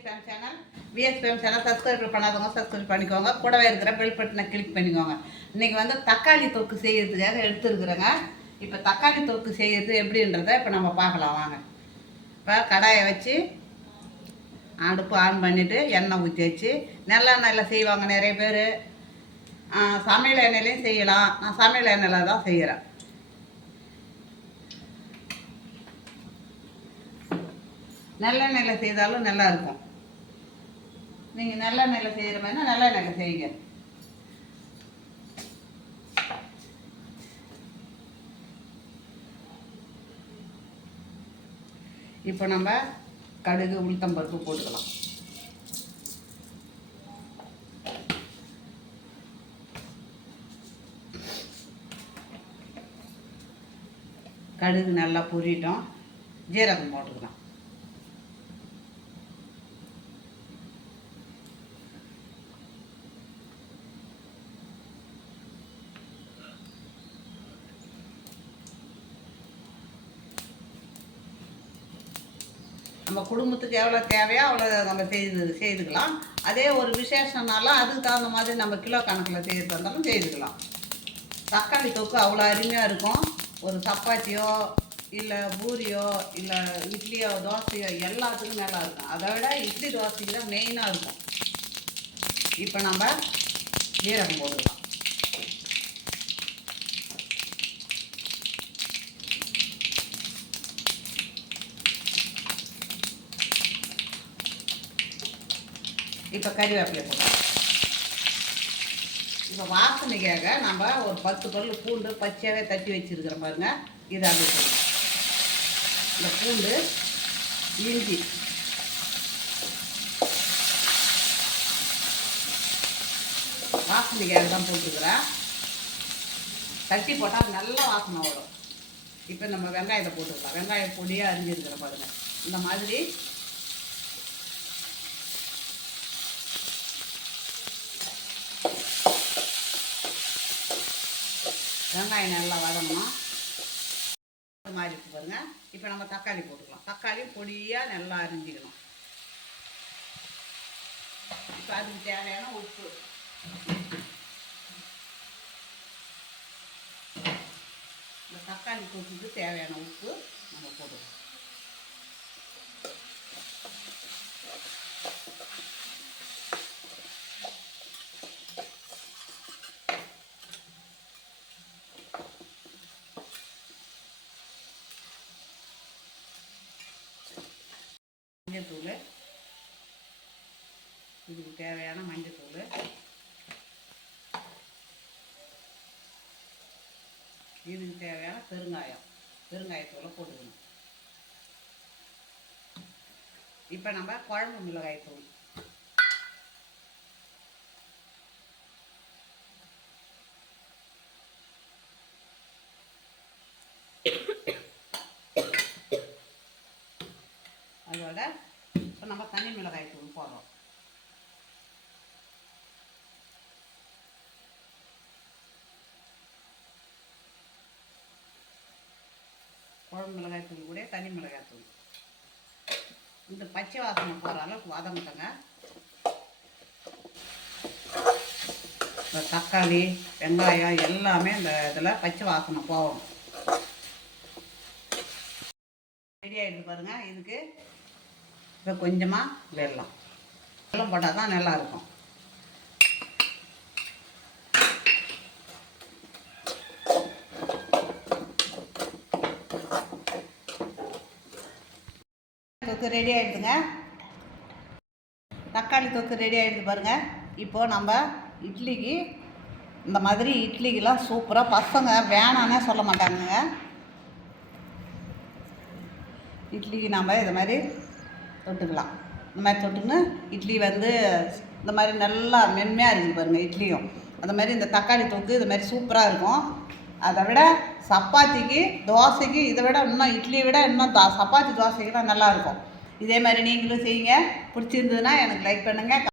Channel விஎஸ்பிஎம் channel subscribe பண்ணாதவங்க subscribe பண்ணிக்கோங்க. கூடவே இருக்கிற பெல் பட்டனை கிளிக் பண்ணிக்கோங்க. இன்றைக்கி வந்து தக்காளி தொக்கு செய்யறதுக்காக எடுத்துருக்குறேங்க. இப்போ தக்காளி தொக்கு செய்யறது எப்படின்றத இப்போ நம்ம பார்க்கலாம் வாங்க. இப்போ கடாயை வச்சு அடுப்பு ஆன் பண்ணிவிட்டு எண்ணெய் ஊற்றி வச்சு நல்லெண்ணெயில் செய்வாங்க நிறைய பேர். சமையல் எண்ணெயிலையும் செய்யலாம். நான் சமையல் எண்ணெயில் தான் செய்கிறேன். நல்லெண்ணெயில் செய்தாலும் நல்லாயிருக்கும். நீங்கள் நல்லெண்ணெயில் செய்கிற மாதிரினா நல்லெண்ணெயில் செய்யுங்க. இப்போ நம்ம கடுகு உளுத்தம்பருப்பு போட்டுக்கலாம். கடுகு நல்லா பொரிட்டோம். ஜீரகம் போட்டுக்கலாம். நம்ம குடும்பத்துக்கு எவ்வளோ தேவையோ அவ்வளோ நம்ம செய்துக்கலாம். அதே ஒரு விசேஷம்னாலும் அதுக்கு தகுந்த மாதிரி நம்ம கிலோ கணக்கில் செய்யறது இருந்தாலும் செய்துக்கலாம். தக்காளி தொக்கு அவ்வளோ அருமையாக இருக்கும். ஒரு சப்பாத்தியோ இல்லை பூரியோ இல்லை இட்லியோ தோசையோ எல்லாத்துக்கும் நல்லா இருக்கும். அதை விட இட்லி தோசைக்கு தான் மெயினாக இருக்கும். இப்போ நம்ம ஜீரகம் போட்டுக்கலாம். இப்போ கறிவேப்பிலை போட்டோம். இப்போ வாசனைக்காக நம்ம ஒரு 10 பல் பூண்டு பச்சையாகவே தட்டி வச்சுருக்கிற பாருங்க. இதை அப்படி போடுவோம். இந்த பூண்டு இஞ்சி வாசனைக்காக தான் போட்டுருக்குறேன். தட்டி போட்டால் நல்ல வாசனை வரும். இப்போ நம்ம வெங்காயத்தை போட்டுக்கலாம். வெங்காயம் பொடியாக அரிஞ்சிருக்கிற பாருங்க. இந்த மாதிரி வெங்காயம் நல்லா வதங்கணும். மாதிரி இருக்கு பாருங்க. இப்போ நம்ம தக்காளி போட்டுக்கலாம். தக்காளி பொடியாக நல்லா அரிஞ்சிக்கணும். இப்போ அதுக்கு தேவையான உப்பு, இந்த தக்காளி தொக்குக்கு தேவையான உப்பு நம்ம போட்டுக்கலாம். மஞ்சத்தூள், இதுக்கு தேவையான மஞ்சத்தூள், இதுக்கு தேவையான பெருங்காயத்தூளை போட்டுக்கணும். இப்போ நம்ம குழம்பு மிளகாய் தூள், அதோட இப்போ நம்ம தனி மிளகாய் தூள் போடுறோம். குழம்பு மிளகாய் தூள் கூட தனி மிளகாய் தூள். இந்த பச்சை வாசனை போகிற அளவுக்கு வதங்கிட்டோங்க. இந்த தக்காளி வெங்காயம் எல்லாமே இந்த இதில் பச்சை வாசனை போகணும். ரெடி ஆகிடுது பாருங்கள். இதுக்கு இப்போ கொஞ்சமாக வெல்லம் போட்டால் தான் நல்லாயிருக்கும். தொக்கு ரெடி ஆகிடுதுங்க. தக்காளி தொக்கு ரெடி ஆகிடுது பாருங்கள். இப்போது நம்ம இட்லிக்கு இந்த மாதிரி இட்லிக்கெலாம் சூப்பராக பசங்க வேணான்னே சொல்ல மாட்டாங்கங்க. இட்லிக்கு நம்ம இது மாதிரி தொட்டுக்கலாம். இந்த மாதிரி தொட்டுன்னு இட்லி வந்து இந்த மாதிரி நல்லா மென்மையாக இருக்குது பாருங்கள். இட்லியும் அந்த மாதிரி இந்த தக்காளி தொக்கு இது மாதிரி சூப்பராக இருக்கும். அதை விட சப்பாத்திக்கு தோசைக்கு இதை விட இன்னும் இட்லியை விட இன்னும் சப்பாத்தி தோசைக்கு தான் நல்லாயிருக்கும். இதே மாதிரி நீங்களும் செய்யுங்க. பிடிச்சிருந்ததுன்னா எனக்கு லைக் பண்ணுங்கள்.